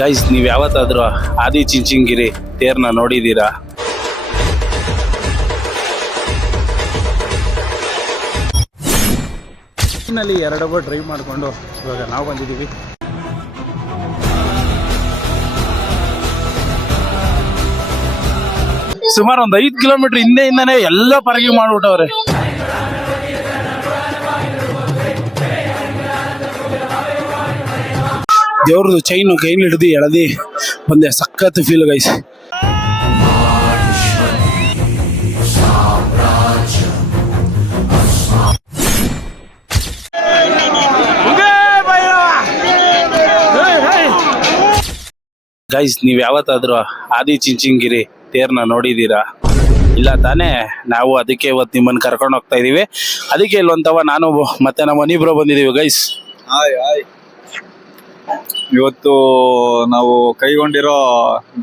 Guys, ನೀವು ಯಾವತ್ತಾದ್ರೂ ಆದಿಚುಂಚನಗಿರಿ ತೇರ್ನ ನೋಡಿದ್ದೀರಾ? ನಲ್ಲಿ 2 ಅವರ್ ಡ್ರೈವ್ ಮಾಡಿಕೊಂಡು ಇವಾಗ ನಾವು ಬಂದಿದ್ದೀವಿ. ಸುಮಾರು ಒಂದು 5 ಕಿಲೋಮೀಟರ್ ಹಿಂದೆಯಿಂದಾನೆ ಎಲ್ಲ ಪರಗಿ ಮಾಡ್ಬಿಟ್ಟವ್ರೆ. ದೇವ್ರದ್ದು ಚೈನು ಕೈಲಿ ಹಿಡ್ದು ಎಳದಿ ಬಂದೆ. ಸಖತ್ ಫೀಲ್ ಗೈಸ್. ಗೈಸ್, ನೀವು ಯಾವತ್ತಾದ್ರೂ ಆದಿಚುಂಚನಗಿರಿ ತೇರ್ನ ನೋಡಿದ್ದೀರಾ? ಇಲ್ಲ ತಾನೇ? ನಾವು ಅದಕ್ಕೆ ಇವತ್ತು ನಿಮ್ಮನ್ನು ಕರ್ಕೊಂಡು ಹೋಗ್ತಾ ಇದೀವಿ. ಅದಕ್ಕೆ ಇಲ್ವಂತವ ನಾನು ಮತ್ತೆ ನಮ್ಮ ಮನಿಬ್ರೋ ಬಂದಿದ್ದೀವಿ ಗೈಸ್. ಇವತ್ತು ನಾವು ಕೈಗೊಂಡಿರೋ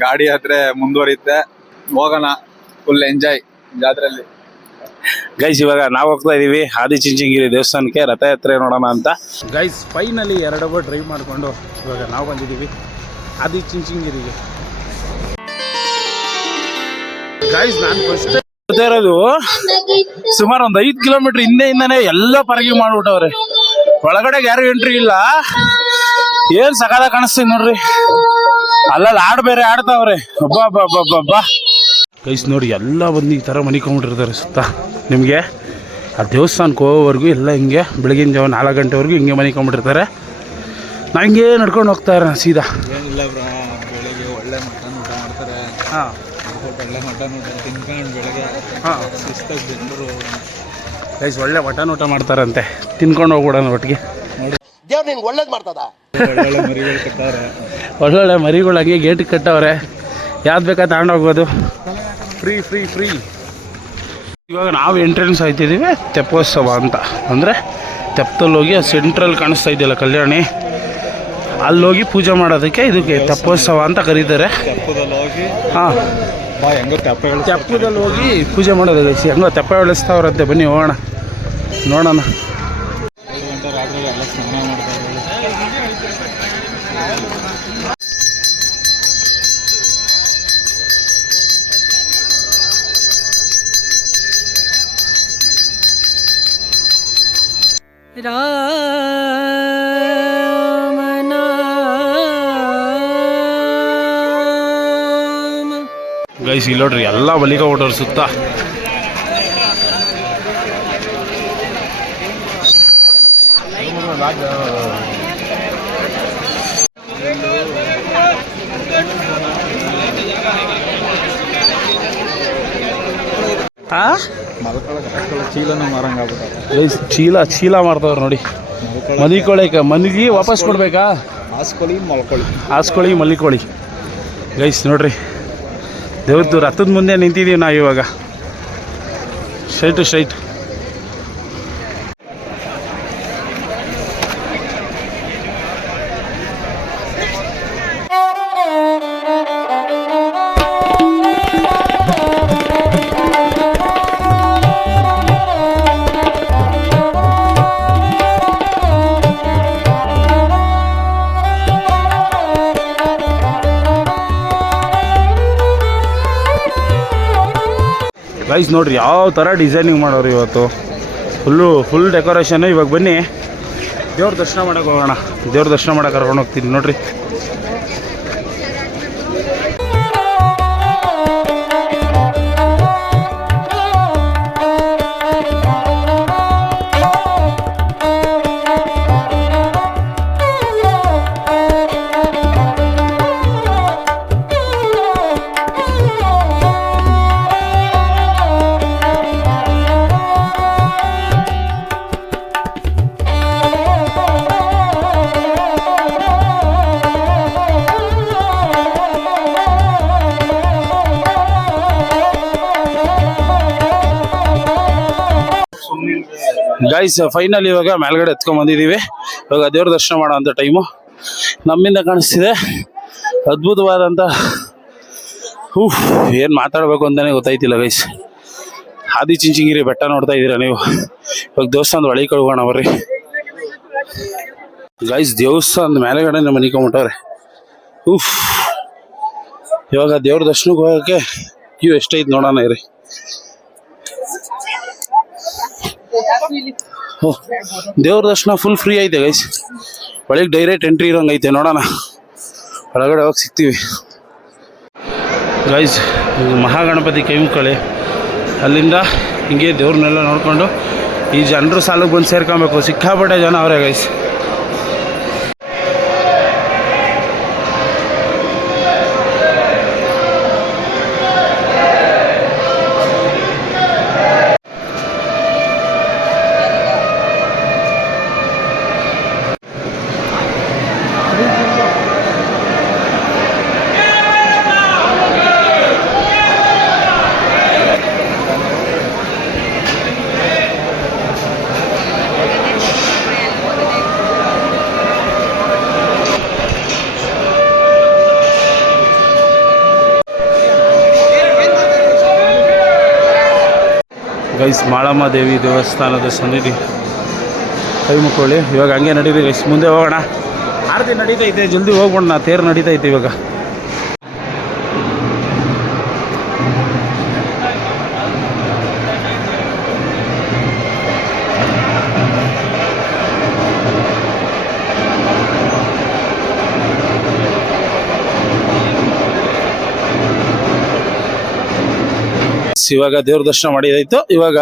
ಗಾಡಿ ಯಾತ್ರೆ ಮುಂದುವರಿಯುತ್ತೆ. ಹೋಗೋಣ, ಫುಲ್ ಎಂಜಾಯ್ ಜಾತ್ರೆಯಲ್ಲಿ. ಗೈಸ್, ಇವಾಗ ನಾವು ಹೋಗ್ತಾ ಇದೀವಿ ಆದಿಚುಂಚನಗಿರಿ ದೇವಸ್ಥಾನಕ್ಕೆ, ರಥಯಾತ್ರೆ ನೋಡೋಣ ಅಂತ. ಗೈಸ್, ಫೈನಲಿ 2 ಅವರ್ ಡ್ರೈವ್ ಮಾಡಿಕೊಂಡು ಇವಾಗ ನಾವು ಬಂದಿದ್ದೀವಿ ಆದಿಚುಂಚನಗಿರಿಗೆ. ಗೈಸ್, ನಾನು ಫಸ್ಟ್ ಬರ್ತಾ ಇರೋದು ಸುಮಾರು ಒಂದು 5 ಕಿಲೋಮೀಟರ್ ಹಿಂದೆಯಿಂದಾನೆ ಎಲ್ಲ ಪರಗಿ ಮಾಡ್ಬಿಟ್ಟವ್ರೆ. ಒಳಗಡೆ ಯಾರು ಎಂಟ್ರಿ ಇಲ್ಲ. ಏನ್ ಸಕಾಲ ಕಾಣಿಸ್ತೀವಿ ನೋಡ್ರಿ. ಅಲ್ಲಲ್ಲಿ ಆಡ್ ಬೇರೆ ಆಡ್ತಾವ್ರೆ. ಅಬ್ಬಾ ಗೈಸ್ ನೋಡಿ, ಎಲ್ಲ ಬಂದು ಈ ಥರ ಮನಿಕೊಂಡ್ಬಿಟ್ಟಿರ್ತಾರೆ ಸುತ್ತ. ನಿಮಗೆ ಆ ದೇವಸ್ಥಾನಕ್ಕೆ ಹೋಗೋವರೆಗೂ ಎಲ್ಲ ಹಿಂಗೆ ಬೆಳಗಿನ ಜಾವ 4 ಗಂಟೆವರೆಗೂ ಹಿಂಗೆ ಮನಿಕೊಂಡ್ಬಿಟ್ಟಿರ್ತಾರೆ. ನಾ ಹಿಂಗೆ ನಡ್ಕೊಂಡು ಹೋಗ್ತಾ ಇರೋಣ ಸೀದಾ. ಏನಿಲ್ಲ ಬ್ರಾ, ಬೆಳಿಗ್ಗೆ ಒಳ್ಳೆ ಮಟನ್ ಊಟ ಮಾಡ್ತಾರೆ. ಒಳ್ಳೆ ಮಟನ್ ಊಟ ತಿನ್ಕೊಂಡು ಬೆಳಗ್ಗೆ ಶಿಸ್ತಾಗಿ ಜನರು ಗೈಸ್ ಒಳ್ಳೆ ಮಟನ್ ಊಟ ಮಾಡ್ತಾರಂತೆ. ತಿನ್ಕೊಂಡು ಹೋಗ್ಬಿಡೋಣ ಒಟ್ಟಿಗೆ. ದೇವ್ರು ನಿನ್ಗೆ ಒಳ್ಳೇದು ಮಾಡ್ತದ. ಒಳ್ಳೊಳ್ಳೆ ಮರಿಗಳು ಕಟ್ಟಾರೆ. ಒಳ್ಳೊಳ್ಳೆ ಮರಿಗಳು ಹಂಗೆ ಗೇಟಿಗೆ ಕಟ್ಟವ್ರೆ. ಯಾವ್ದು ಬೇಕಾ ತಗೊಂಡೋಗ್ಬೋದು. Free free free. ಇವಾಗ ನಾವು ಎಂಟ್ರೆನ್ಸ್ ಆಯ್ತಿದ್ದೀವಿ ತೆಪ್ಪೋತ್ಸವ ಅಂತ. ಅಂದರೆ ತೆಪ್ಪದಲ್ಲಿ ಹೋಗಿ ಸೆಂಟ್ರಲ್ ಕಾಣಿಸ್ತಾ ಇದೆಯಲ್ಲ ಕಲ್ಯಾಣಿ, ಅಲ್ಲೋಗಿ ಪೂಜೆ ಮಾಡೋದಕ್ಕೆ ಇದಕ್ಕೆ ತೆಪ್ಪೋತ್ಸವ ಅಂತ ಕರೀತಾರೆ. ತೆಪ್ಪದಲ್ಲಿ ಹೋಗಿ ಹೆಂಗೋ ತೆಪ್ಪದಲ್ಲಿ ಹೋಗಿ ಪೂಜೆ ಮಾಡೋದು. ಹೆಂಗೋ ತೆಪ್ಪ ಬೆಳೆಸ್ತಾವ್ರಂತೆ. ಬನ್ನಿ ಹೋಗೋಣ, ನೋಡೋಣ. 5 ಗಂಟೆ ರಾತ್ರಿ ಎಲ್ಲ ಸ್ನಾನ ಮಾಡ್ತಾರೆ. ಗೈಸ್, ಇಲ್ಲಿ ನೋಡ್ರಿ ಎಲ್ಲ ಬಲಿಕೊಂಡ್ಬಿಟ್ಟವ್ರು ಸುತ್ತ. ಚೀಲನ ಮಾರಂಗಾಗ್ಬಿಟ್ಟ. ಗೈಸ್, ಚೀಲ ಮಾಡ್ತಾವ್ರು ನೋಡಿ. ಮನಿಗೆ ವಾಪಸ್ ಕೊಡ್ಬೇಕಾ? ಹಾಸ್ಕೊಳ್ಳಿ ಮಲ್ಕೊಳ್ಳಿ. ಗೈಸ್ ನೋಡ್ರಿ, ದೇವ್ರದ್ದು ರಥದ ಮುಂದೆ ನಿಂತಿದ್ದೀವಿ ನಾವು ಇವಾಗ. ಸ್ಟ್ರೈಟ್ ಗೈಸ್ ನೋಡ್ರಿ ಯಾವ ಥರ ಡಿಸೈನಿಂಗ್ ಮಾಡೋರು ಇವತ್ತು. Full decoration. ಇವಾಗ ಬನ್ನಿ ದೇವ್ರ ದರ್ಶನ ಮಾಡೋಕೆ ಹೋಗೋಣ. ದೇವ್ರ ದರ್ಶನ ಮಾಡೋಕೆ ಕರ್ಕೊಂಡು ಹೋಗ್ತೀನಿ ನೋಡ್ರಿ. ಗೈಸ್, ಫೈನಲ್ ಇವಾಗ ಮೇಲ್ಗಡೆ ಎತ್ಕೊಂಡ್ ಬಂದಿದ್ದೀವಿ. ಇವಾಗ ದೇವ್ರ ದರ್ಶನ ಮಾಡೋ ಅಂಥ ಟೈಮು ನಮ್ಮಿಂದ ಕಾಣಿಸ್ತಿದೆ. ಅದ್ಭುತವಾದಂಥ ಏನು ಮಾತಾಡಬೇಕು ಅಂತಲೇ ಗೊತ್ತಾಯ್ತಿಲ್ಲ ಗೈಸ್. ಆದಿಚುಂಚನಗಿರಿ ಬೆಟ್ಟ ನೋಡ್ತಾ ಇದ್ದೀರಾ ನೀವು. ಇವಾಗ ದೇವಸ್ಥಾನದ ಒಳಗೆ ಹೋಗೋಣ ಬರ್ರಿ. ಗೈಸ್ ದೇವಸ್ಥಾನದ ಮೇಲೆಗಡೆ ಮನಿಕೊಂಬಿಟ್ಟವ್ರೆ. ಉಫ್, ಇವಾಗ ದೇವ್ರ ದರ್ಶನಕ್ಕೆ ಹೋಗೋಕ್ಕೆ ಕ್ಯೂ ಎಷ್ಟೈತೆ ನೋಡೋಣ ಇರಿ. ಓಹ್, ದೇವ್ರ ದರ್ಶನ ಫುಲ್ ಫ್ರೀ ಐತೆ ಗೈಸ್. ಒಳಗೆ ಡೈರೆಕ್ಟ್ ಎಂಟ್ರಿ ಇರೋಂಗೈತೆ, ನೋಡೋಣ ಒಳಗಡೆ ಹೋಗಿ ಸಿಗ್ತೀವಿ ಗೈಸ್. ಮಹಾಗಣಪತಿ ಕೈಮುಕ್ಕಳಿ, ಅಲ್ಲಿಂದ ಹಿಂಗೆ ದೇವ್ರನ್ನೆಲ್ಲ ನೋಡಿಕೊಂಡು ಈ ಜನರು ಸಾಲಿಗೆ ಬಂದು ಸೇರ್ಕೊಬೇಕು. ಸಿಕ್ಕಾಪಟ್ಟೆ ಜನ ಅವರೇ ಗೈಸ್. ಗೈಸ್, ಮಾಳಮ್ಮ ದೇವಿ ದೇವಸ್ಥಾನದ ಸನ್ನಿಧಿ ಕೈ ಮುಕ್ಕೊಳ್ಳಿ. ಇವಾಗ ಹಂಗೆ ನಡೀತೀವಿ ಗೈಸ್, ಮುಂದೆ ಹೋಗೋಣ. ಆರತಿ ನಡೀತೈತೆ, ಜಲ್ದಿ ಹೋಗ್ಬೋಣ. ತೇರು ನಡೀತೈತೆ ಇವಾಗ. ಇವಾಗ ದೇವ್ರ ದರ್ಶನ ಮಾಡಿದಾಯ್ತು. ಇವಾಗ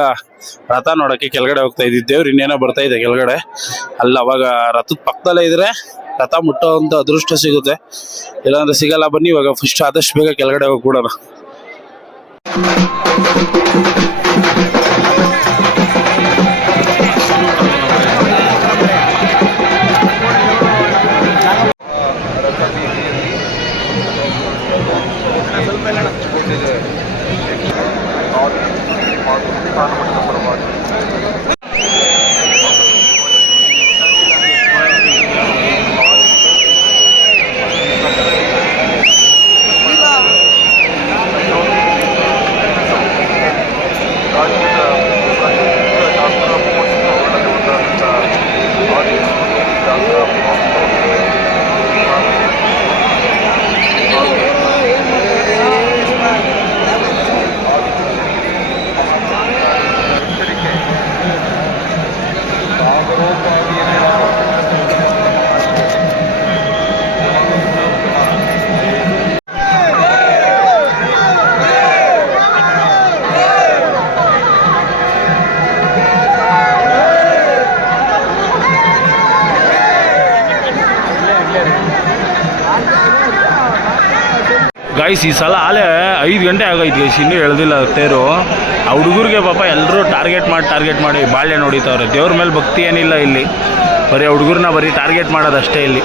ರಥ ನೋಡಕ್ಕೆ ಕೆಳಗಡೆ ಹೋಗ್ತಾ ಇದ್ವಿ. ದೇವ್ರು ಇನ್ನೇನೋ ಬರ್ತಾ ಇದೆ ಕೆಳಗಡೆ. ಅಲ್ಲ, ಅವಾಗ ರಥದ ಪಕ್ಕದಲ್ಲೇ ಇದ್ರೆ ರಥ ಮುಟ್ಟೋ ಅಂತ ಅದೃಷ್ಟ ಸಿಗುತ್ತೆ, ಇಲ್ಲಾಂದ್ರೆ ಸಿಗಲ್ಲ. ಬನ್ನಿ ಇವಾಗ ಫಸ್ಟ್ ಆದಷ್ಟು ಬೇಗ ಕೆಳಗಡೆ ಹೋಗ್ಬಿಡೋಣ. ಗೈಸ್, ಈ ಸಲ ಆಲೇ 5 ಗಂಟೆ ಆಗೈತೆ ಗೈಸ್, ಇನ್ನೂ ಎಳ್ದಿಲ್ಲ ತೇರು. ಆ ಹುಡುಗರಿಗೆ ಪಾಪ ಎಲ್ಲರೂ ಟಾರ್ಗೆಟ್ ಮಾಡಿ ಬಾಳೆ ನೋಡಿತವ್ರೆ. ದೇವ್ರ ಮೇಲೆ ಭಕ್ತಿ ಏನಿಲ್ಲ ಇಲ್ಲಿ, ಬರೀ ಹುಡುಗರನ್ನ ಬರೀ ಟಾರ್ಗೆಟ್ ಮಾಡೋದಷ್ಟೇ ಇಲ್ಲಿ.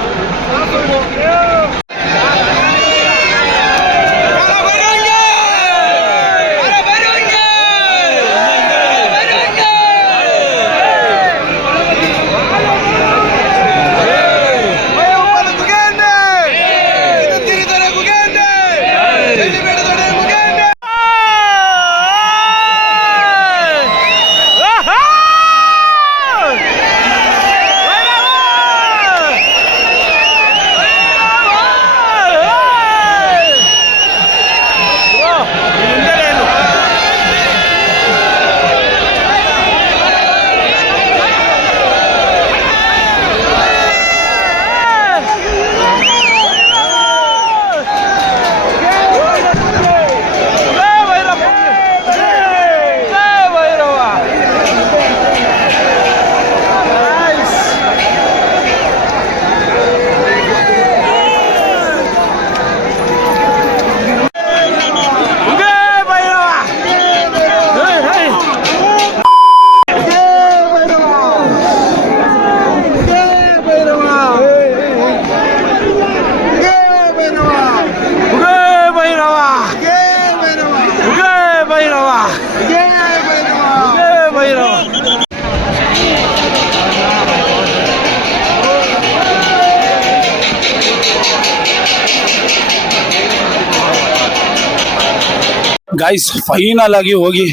ಗಾಯ್ಸ್, ಫೈನಲ್ ಆಗಿ ಹೋಗಿ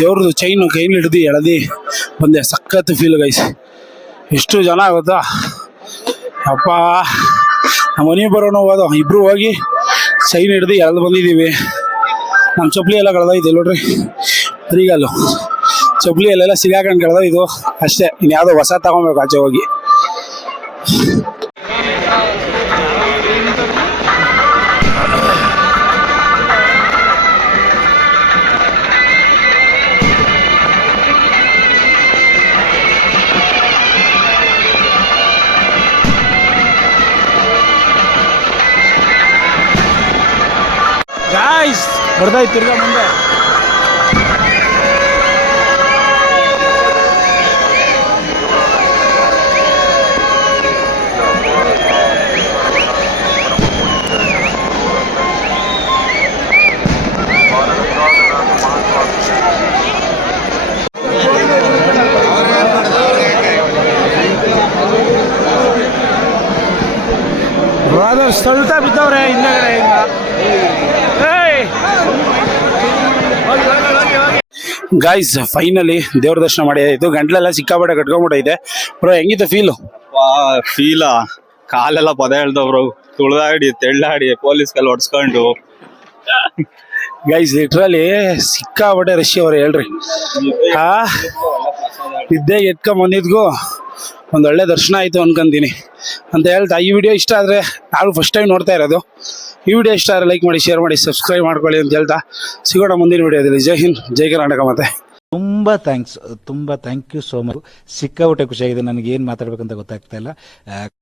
ದೇವ್ರದ್ದು ಚೈನು ಕೈಲಿ ಹಿಡ್ದು ಎಳೆದು ಬಂದೆ. ಸಖತ್ ಫೀಲ್ ಗೈಸ್. ಎಷ್ಟು ಜನ ಆಗುತ್ತಾ ಅಪ್ಪ, ನಮ್ಮ ಮನೆ ಬರೋನು ಹೋದ ಇಬ್ರು ಹೋಗಿ ಸೈನ್ ಹಿಡ್ದು ಎಳ್ದು ಬಂದಿದ್ದೀವಿ. ನಮ್ಮ ಚಪ್ಪಲಿ ಎಲ್ಲ ಕಳೆದೋಯ್ತು ನೋಡ್ರಿ, ಫ್ರೀಗಲ್ಲು ಚಪ್ಪಲಿ ಅಲ್ಲೆಲ್ಲ ಸಿಗಾಕೊಂಡು ಕಳೆದೋಯ್ತು ಅಷ್ಟೇ. ಇನ್ಯಾವುದೋ ಹೊಸ ತಗೊಬೇಕು ಆಚೆ ಹೋಗಿ. ಗಾಯ್ಸ್ ಬರ್ದಾಯ್ತು ತಿರ್ಗಾ ಮುಂದೆ. ಬ್ರದರ್ ಸಲ್ತಾ ಬಿದ್ದವ್ರೆ ಹಿಂದಗಡೆಯಿಂದ. ಗಾಯ್ಸ್ ಫೈನಲಿ ದೇವ್ರ ದರ್ಶನ ಮಾಡಿ ಆಯ್ತು. ಗಂಟ್ಲೆಲ್ಲ ಸಿಕ್ಕಾಪಟ್ಟೆ ಕಟ್ಕೊಂಡ್ಬಿಟ್ಟೈತೆ. ಬ್ರೋ ಹೆಂಗಿತ್ತು ಫೀಲು? ಫೀಲ ಕಾಲೆಲ್ಲ ಪದ ಹೇಳ್ದವ್ರು, ತುಳ್ದಾಡಿ ತೆಳ್ಳಾಡಿ ಪೊಲೀಸ್ ಕೈಲಿ ಹೊಡ್ಸ್ಕೊಂಡು. ಗೈಸ್ ಲಿಟ್ರಲಿ ಸಿಕ್ಕಾಪಟ್ಟೆ ರಶ್ ಅವ್ರೆ ಹೇಳ್ರಿ. ನಿದ್ದೆಗೆ ಎತ್ಕೊಂಡ್ ಬಂದಿದ್ಗೂ ಒಂದೊಳ್ಳೆ ದರ್ಶನ ಆಯಿತು ಅನ್ಕೊಂತೀನಿ ಅಂತ ಹೇಳ್ತಾ, ಈ ವಿಡಿಯೋ ಇಷ್ಟ ಆದರೆ, ನಾವು ಫಸ್ಟ್ ಟೈಮ್ ನೋಡ್ತಾ ಇರೋದು, ಈ ವಿಡಿಯೋ ಇಷ್ಟ ಆದರೆ ಲೈಕ್ ಮಾಡಿ, ಶೇರ್ ಮಾಡಿ, ಸಬ್ಸ್ಕ್ರೈಬ್ ಮಾಡ್ಕೊಳ್ಳಿ ಅಂತ ಹೇಳ್ತಾ ಸಿಗೋಣ ಮುಂದಿನ ವಿಡಿಯೋದಲ್ಲಿ. ಜೈ ಹಿಂದ್, ಜೈ ಕರ್ನಾಟಕ. ಮತ್ತೆ ತುಂಬ ಥ್ಯಾಂಕ್ಸ್, ತುಂಬ ಥ್ಯಾಂಕ್ ಯು ಸೋ ಮಚ್. ಸಿಕ್ಕಾಪಟ್ಟೆ ಖುಷಿಯಾಗಿದೆ. ನನಗೆ ಏನು ಮಾತಾಡ್ಬೇಕಂತ ಗೊತ್ತಾಗ್ತಾ ಇಲ್ಲ.